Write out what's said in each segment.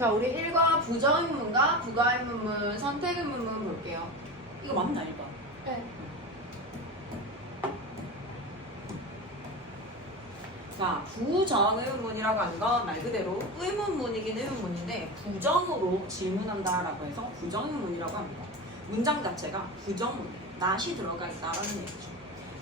자, 우리 1과 부정의문과 부가의문문, 선택의문문 볼게요. 이거 맞나 1번? 네. 자, 부정의문이라고 하는 건 말 그대로 의문문이긴 의문문인데 부정으로 질문한다라고 해서 부정의문이라고 합니다. 문장 자체가 부정문, not이 들어가 있다라는 얘기죠.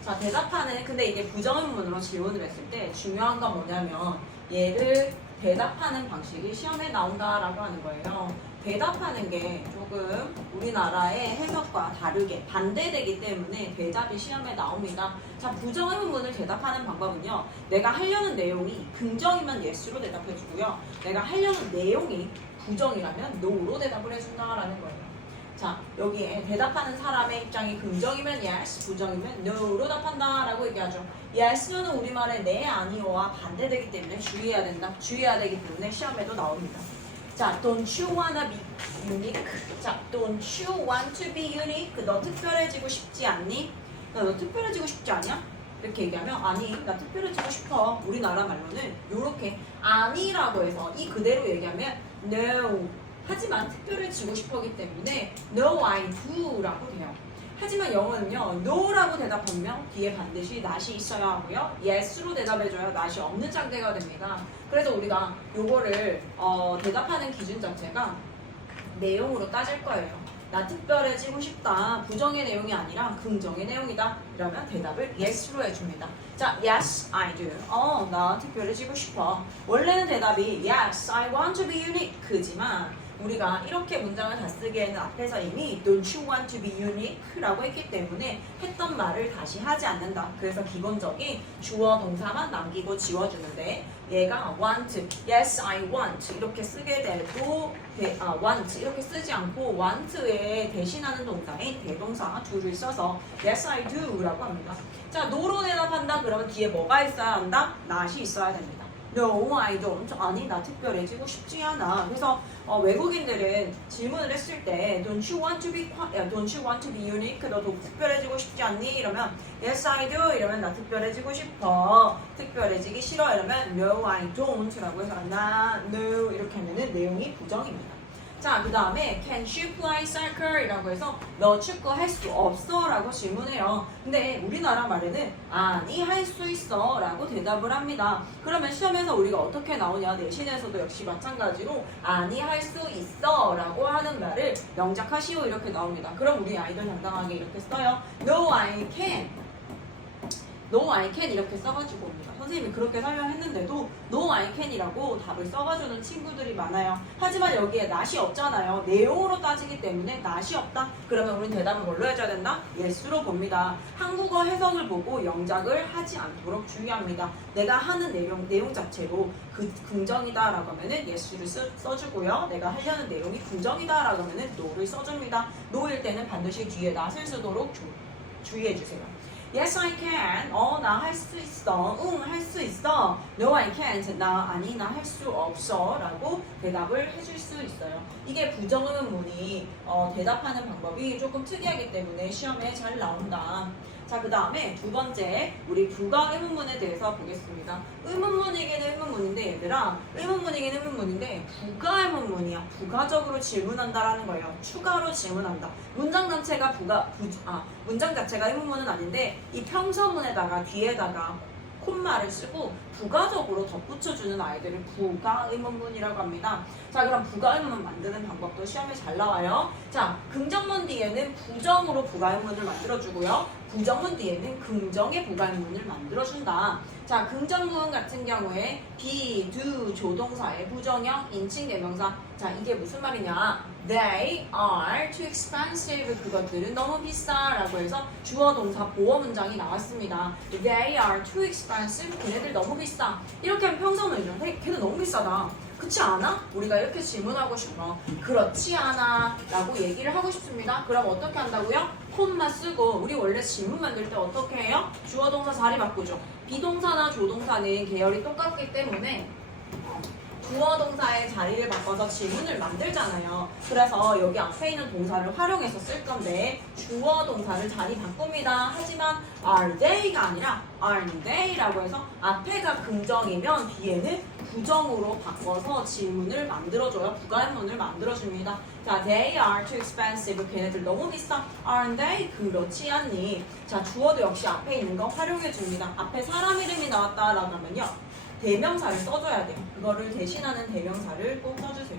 자, 대답하는 근데 이게 부정의문으로 질문을 했을 때 중요한 건 뭐냐면 얘를 대답하는 방식이 시험에 나온다라고 하는 거예요. 대답하는 게 조금 우리나라의 해석과 다르게 반대되기 때문에 대답이 시험에 나옵니다. 자, 부정의문문을 대답하는 방법은요. 내가 하려는 내용이 긍정이면 yes로 대답해 주고요. 내가 하려는 내용이 부정이라면 no로 대답을 해준다라는 거예요. 자, 여기에 대답하는 사람의 입장이 긍정이면 yes, 부정이면 no로 답한다라고 얘기하죠. yes는 우리말의 네, 아니오와 반대되기 때문에 주의해야 된다. 주의해야 되기 때문에 시험에도 나옵니다. 자, don't you wanna be unique? 자, don't you want to be unique? 너 특별해지고 싶지 않니? 너 특별해지고 싶지 않냐? 이렇게 얘기하면 아니, 나 특별해지고 싶어. 우리나라 말로는 이렇게 아니라고 해서 이 그대로 얘기하면 no. 하지만 특별해지고 싶어기 때문에 no, I do 라고 돼요. 하지만 영어는요, no라고 대답하면 뒤에 반드시 not이 있어야 하고요. yes로 대답해줘야 not이 없는 상태가 됩니다. 그래서 우리가 요거를 대답하는 기준 자체가 내용으로 따질 거예요. 나 특별해지고 싶다. 부정의 내용이 아니라 긍정의 내용이다. 이러면 대답을 yes로 해줍니다. 자, yes, I do. 나 특별해지고 싶어. 원래는 대답이 yes, I want to be unique지만 우리가 이렇게 문장을 다 쓰기에는 앞에서 이미 don't you want to be unique? 라고 했기 때문에 했던 말을 다시 하지 않는다. 그래서 기본적인 주어 동사만 남기고 지워주는데 얘가 want, yes I want 이렇게 쓰게 되고 want 이렇게 쓰지 않고 want에 대신하는 동사인 대동사 do를 써서 yes I do 라고 합니다. 자, no로 대답한다 그러면 뒤에 뭐가 있어야 한다? not이 있어야 됩니다. No, I don't. 아니, 나 특별해지고 싶지 않아. 그래서 외국인들은 질문을 했을 때 Don't you want to be, don't you want to be unique? 너도 특별해지고 싶지 않니? 이러면 Yes, I do. 이러면 나 특별해지고 싶어. 특별해지기 싫어. 이러면 No, I don't. 라고 해서 나, no 이렇게 하면은 내용이 부정입니다. 자, 그 다음에 Can you play soccer? 이라고 해서 너 축구 할 수 없어? 라고 질문해요. 근데 우리나라 말에는 아니 할 수 있어 라고 대답을 합니다. 그러면 시험에서 우리가 어떻게 나오냐? 내신에서도 역시 마찬가지로 아니 할 수 있어 라고 하는 말을 영작하시오 이렇게 나옵니다. 그럼 우리 아이들 당당하게 이렇게 써요. No, I can. No, I can 이렇게 써가지고 옵니다. 선생님이 그렇게 설명했는데도 No, I can이라고 답을 써가주는 친구들이 많아요. 하지만 여기에 not이 없잖아요. 내용으로 따지기 때문에 not이 없다. 그러면 우린 대답을 뭘로 해줘야 된다? yes로 봅니다. 한국어 해석을 보고 영작을 하지 않도록 주의합니다. 내가 하는 내용 자체로 긍정이다 라고 하면은 yes를 써주고요. 내가 하려는 내용이 부정이다 라고 하면은 no를 써줍니다. no일 때는 반드시 뒤에 not을 쓰도록 주의해주세요. Yes, I can. 나 할 수 있어. 할 수 있어. No, I can't. 아니, 나 할 수 없어. 라고 대답을 해줄 수 있어요. 이게 부정의문문이 대답하는 방법이 조금 특이하기 때문에 시험에 잘 나온다. 자, 그 다음에 두 번째, 우리 부가의문문에 대해서 보겠습니다. 의문문이긴 의문문인데, 얘들아, 의문문이긴 의문문인데, 부가의문문이야. 부가적으로 질문한다라는 거예요. 추가로 질문한다. 문장 자체가 문장 자체가 의문문은 아닌데, 이 평서문에다가 뒤에다가 콤마를 쓰고 부가적으로 덧붙여주는 아이들을 부가의문문이라고 합니다. 자, 그럼 부가의문문 만드는 방법도 시험에 잘 나와요. 자, 긍정문 뒤에는 부정으로 부가의문문을 만들어주고요. 부정문 뒤에는 긍정의 부가의문문을 만들어준다. 자, 긍정문 같은 경우에 be, do, 조동사의 부정형, 인칭 대명사. 자, 이게 무슨 말이냐? They are too expensive. 그것들은 너무 비싸라고 해서 주어 동사 보어 문장이 나왔습니다. They are too expensive. 걔네들 너무 비싸. 이렇게 하면 평서문이죠. 걔는 너무 비싸다. 그렇지 않아? 우리가 이렇게 질문하고 싶어. 그렇지 않아 라고 얘기를 하고 싶습니다. 그럼 어떻게 한다고요? 콤마 쓰고 우리 원래 질문 만들 때 어떻게 해요? 주어 동사 자리 바꾸죠. 비동사나 조동사는 계열이 똑같기 때문에 주어 동사의 자리를 바꿔서 질문을 만들잖아요. 그래서 여기 앞에 있는 동사를 활용해서 쓸 건데 주어 동사를 자리 바꿉니다. 하지만 are they가 아니라 aren't they라고 해서 앞에가 긍정이면 뒤에는 부정으로 바꿔서 질문을 만들어줘요. 부가의문을 만들어줍니다. 자, they are too expensive. 걔네들 너무 비싸. aren't they? 그렇지 않니? 자, 주어도 역시 앞에 있는 거 활용해줍니다. 앞에 사람 이름이 나왔다라고 하면요. 대명사를 써줘야 돼요. 그거를 대신하는 대명사를 꼭 써주세요.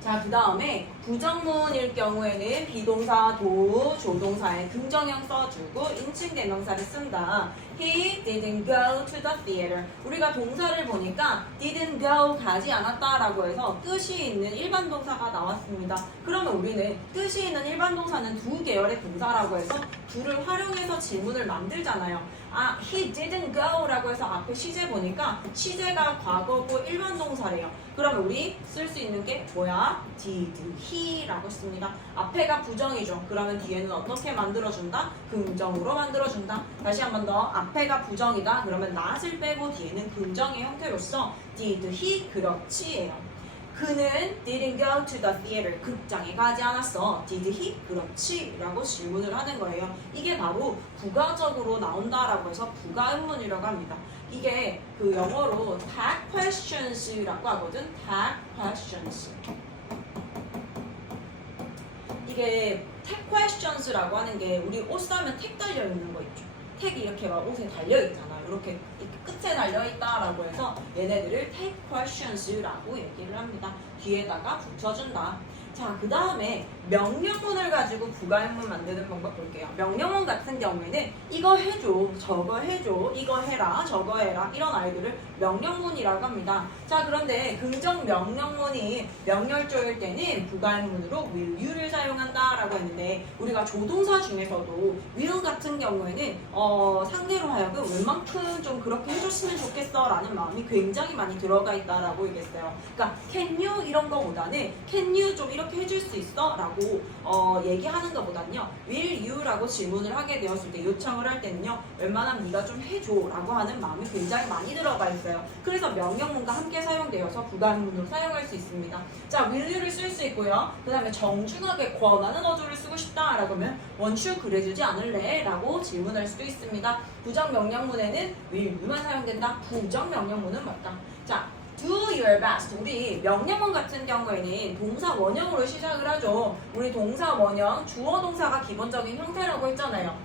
자, 그 다음에 부정문일 경우에는 비동사 도, 조동사에 긍정형 써주고 인칭 대명사를 쓴다. He didn't go to the theater. 우리가 동사를 보니까 didn't go 가지 않았다라고 해서 뜻이 있는 일반 동사가 나왔습니다. 그러면 우리는 뜻이 있는 일반 동사는 두 계열의 동사라고 해서 둘을 활용해서 질문을 만들잖아요. 아, he didn't go 라고 해서 앞에 시제 보니까 시제가 과거고 일반 동사래요. 그러면 우리 쓸 수 있는 게 뭐야? did he 라고 씁니다. 앞에가 부정이죠. 그러면 뒤에는 어떻게 만들어준다? 긍정으로 만들어준다. 다시 한 번 더. 앞에가 부정이다. 그러면 not을 빼고 뒤에는 긍정의 형태로서 did he 그렇지예요. 그는 didn't go to the theater. 극장에 가지 않았어. Did he? 그렇지. 라고 질문을 하는 거예요. 이게 바로 부가적으로 나온다라고 해서 부가의문이라고 합니다. 이게 그 영어로 tag questions라고 하거든. tag questions. 이게 tag questions라고 하는 게 우리 옷 사면 택 달려 있는 거 있죠. 택이 이렇게 막 옷에 달려 있잖아. 이렇게 끝에 달려 있다라고 해서 얘네들을 tag questions라고 얘기를 합니다. 뒤에다가 붙여준다. 자, 그 다음에 명령문을 가지고 부가의문 만드는 방법 볼게요. 명령문 같은 경우에는 이거 해줘, 저거 해줘, 이거 해라, 저거 해라 이런 아이들을 명령문이라고 합니다. 자, 그런데 긍정 명령문이 명렬조일 때는 부가의문으로 will you를 사용한다라고 했는데 우리가 조동사 중에서도 will 같은 경우에는 상대로 하여금 웬만큼 좀 그렇게 해줬으면 좋겠어 라는 마음이 굉장히 많이 들어가 있다라고 얘기했어요. 그러니까 can you 이런 거보다는 can you 좀 이렇게 해줄 수 있어? 라고 얘기하는 것보다는요 will you 라고 질문을 하게 되었을 때 요청을 할 때는요 웬만하면 네가 좀 해줘 라고 하는 마음이 굉장히 많이 들어가 있어요. 그래서 명령문과 함께 사용되어서 부가의문으로 사용할 수 있습니다. 자, will you를 쓸 수 있고요. 그 다음에 정중하게 권하는 어조를 쓰고 싶다 라고 하면 want you 그래주지 않을래? 라고 질문할 수도 있습니다. 부정 명령문에는 will you만 사용된다. 부정 명령문은 맞다. 자, do your best. 우리 명령문 같은 경우에는 동사 원형으로 시작을 하죠. 우리 동사 원형, 주어 동사가 기본적인 형태라고 했잖아요.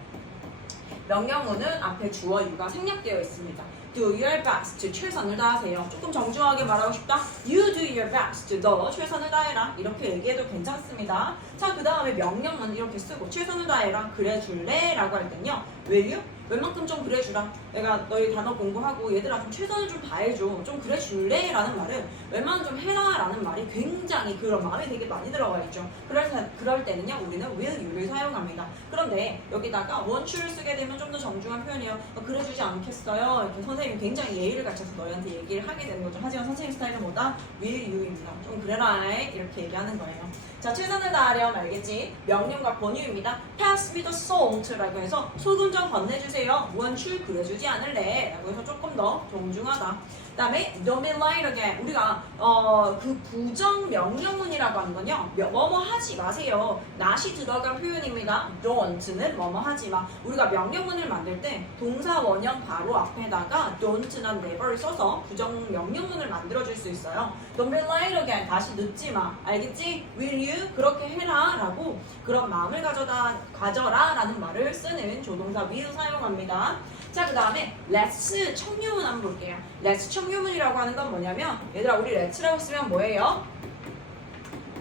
명령문은 앞에 주어 you가 생략되어 있습니다. do your best. 최선을 다하세요. 조금 정중하게 말하고 싶다. You do your best. 너 최선을 다해라. 이렇게 얘기해도 괜찮습니다. 자, 그 다음에 명령문 이렇게 쓰고 최선을 다해라. 그래줄래? 라고 할 땐요. will you? 웬만큼 좀 그래주라. 내가 너희 단어 공부하고 얘들아 좀 최선을 좀 다해줘. 좀 그래줄래? 라는 말은 웬만하면 좀 해라 라는 말이 굉장히 그런 마음이 되게 많이 들어가 있죠. 그럴 때는요 우리는 will you를 사용합니다. 그런데 여기다가 want you를 쓰게 되면 좀 더 정중한 표현이에요. 그래주지 않겠어요? 이렇게 선생님이 굉장히 예의를 갖춰서 너희한테 얘기를 하게 되는 거죠. 하지만 선생님 스타일은 뭐다? will you입니다. 좀 그래라 이렇게 얘기하는 거예요. 자, 최선을 다하렴 알겠지? 명령과 권유입니다. pass me the salt라고 해서 소금 좀 건네주세요. want you 그래주지 않을래? 라고 해서 조금 더 정중하다. 그 다음에 don't be light again. 우리가 그 부정 명령문이라고 하는 건요 뭐뭐 하지 마세요. not이 들어간 표현입니다. don't는 뭐뭐 하지 마. 우리가 명령문을 만들 때 동사 원형 바로 앞에다가 don't나 never를 써서 부정 명령문을 만들어줄 수 있어요. don't be light again. 다시 늦지 마. 알겠지? will you 그렇게 해라 라고 그런 마음을 가져라 라는 말을 쓰는 조동사 will 사용합니다. 자, 그 다음에 let's 청유문 한번 볼게요. let's 청유문이라고 하는 건 뭐냐면 얘들아 우리 let's라고 쓰면 뭐예요?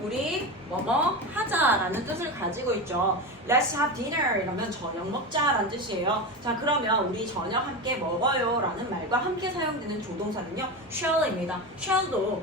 우리 뭐뭐 하자라는 뜻을 가지고 있죠. Let's have dinner 이러면 저녁 먹자라는 뜻이에요. 자, 그러면 우리 저녁 함께 먹어요 라는 말과 함께 사용되는 조동사는요 shall입니다. shall도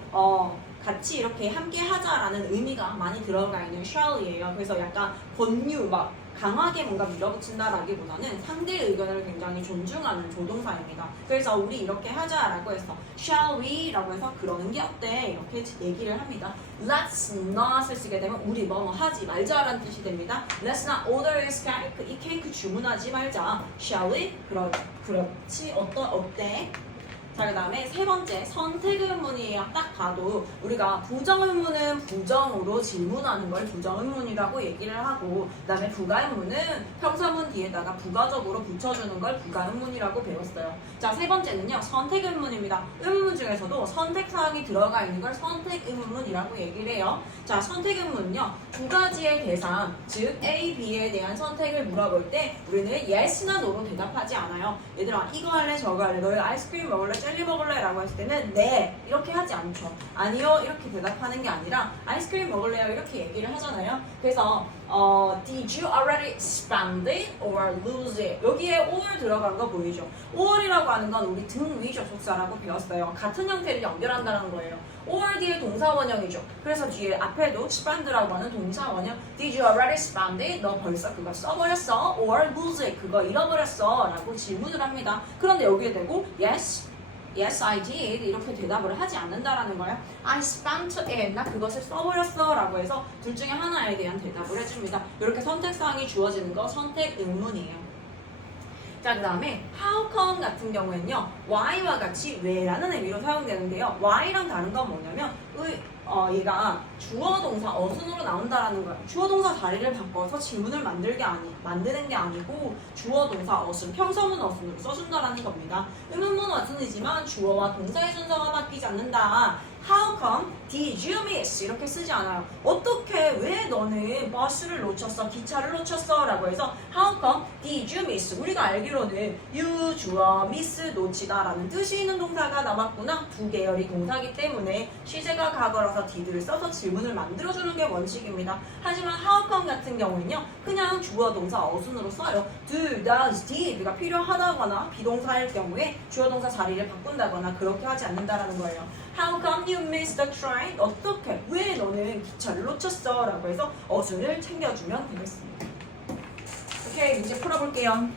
같이 이렇게 함께 하자라는 의미가 많이 들어가 있는 shall이에요. 그래서 약간 권유 막 강하게 뭔가 밀어붙인다라기보다는 상대의 의견을 굉장히 존중하는 조동사입니다. 그래서 우리 이렇게 하자라고 해서 shall we 라고 해서 그러는 게 어때? 이렇게 얘기를 합니다. Let's not을 쓰게 되면 우리 뭐뭐 하지 말자라는 뜻이 됩니다. Let's not order this cake. 이 케이크 주문하지 말자. Shall we? 그렇지. 어때? 자, 그 다음에 세 번째 선택의문이에요. 딱 봐도 우리가 부정의문은 부정으로 질문하는 걸 부정의문이라고 얘기를 하고, 그 다음에 부가의문은 평서문 뒤에다가 부가적으로 붙여주는 걸 부가의문이라고 배웠어요. 자, 세 번째는요, 선택의문입니다. 의문 중에서도 선택사항이 들어가 있는 걸 선택의문이라고 얘기를 해요. 자, 선택의문은요, 두 가지의 대상, 즉 A, B에 대한 선택을 물어볼 때 우리는 yes나 no로 대답하지 않아요. 얘들아, 이거 할래, 저거 할래, 너희 아이스크림 먹을래, 젤리 먹을래? 라고 했을 때는 네, 이렇게 하지 않죠. 아니요, 이렇게 대답하는 게 아니라 아이스크림 먹을래요? 이렇게 얘기를 하잖아요. 그래서 Did you already spend it or lose it? 여기에 or 들어간 거 보이죠? or이라고 하는 건 우리 등위 접속사라고 배웠어요. 같은 형태를 연결한다는 거예요. or 뒤에 동사 원형이죠. 그래서 뒤에 앞에도 spend라고 하는 동사 원형 Did you already spend it? 너 벌써 그거 써버렸어? or lose it? 그거 잃어버렸어? 라고 질문을 합니다. 그런데 여기에 대고 Yes, I did. 이렇게 대답을 하지 않는다라는 거예요. I spent it. 나 그것을 써버렸어. 라고 해서 둘 중에 하나에 대한 대답을 해줍니다. 이렇게 선택사항이 주어지는 거 선택 의문이에요. 자, 그 다음에 how come 같은 경우에는요, why와 같이 왜라는 의미로 사용되는데요. why랑 다른 건 뭐냐면 얘가 주어 동사 어순으로 나온다라는 거예요. 주어 동사 자리를 바꿔서 질문을 만드는 게 아니고 주어 동사 어순, 평서문 어순으로 써준다라는 겁니다. 의문문 어순이지만 주어와 동사의 순서가 바뀌지 않는다. How come did you miss? 이렇게 쓰지 않아요. 어떻게, 왜 너는 버스를 놓쳤어, 기차를 놓쳤어? 라고 해서 How come did you miss? 우리가 알기로는 you, 주어, miss, 놓치다 라는 뜻이 있는 동사가 나왔구나. 두 계열이 동사기 때문에 시제가 과거라서 did를 써서 질문을 만들어주는 게 원칙입니다. 하지만 how come 같은 경우는요, 그냥 주어, 동사, 어순으로 써요. do, does, did가 필요하다거나 비동사일 경우에 주어, 동사 자리를 바꾼다거나 그렇게 하지 않는다라는 거예요. How come you missed the train? 어떻게, 왜 너는 기차를 놓쳤어? 라고 해서 어순을 챙겨주면 되겠습니다. 오케이, 문제 풀어볼게요.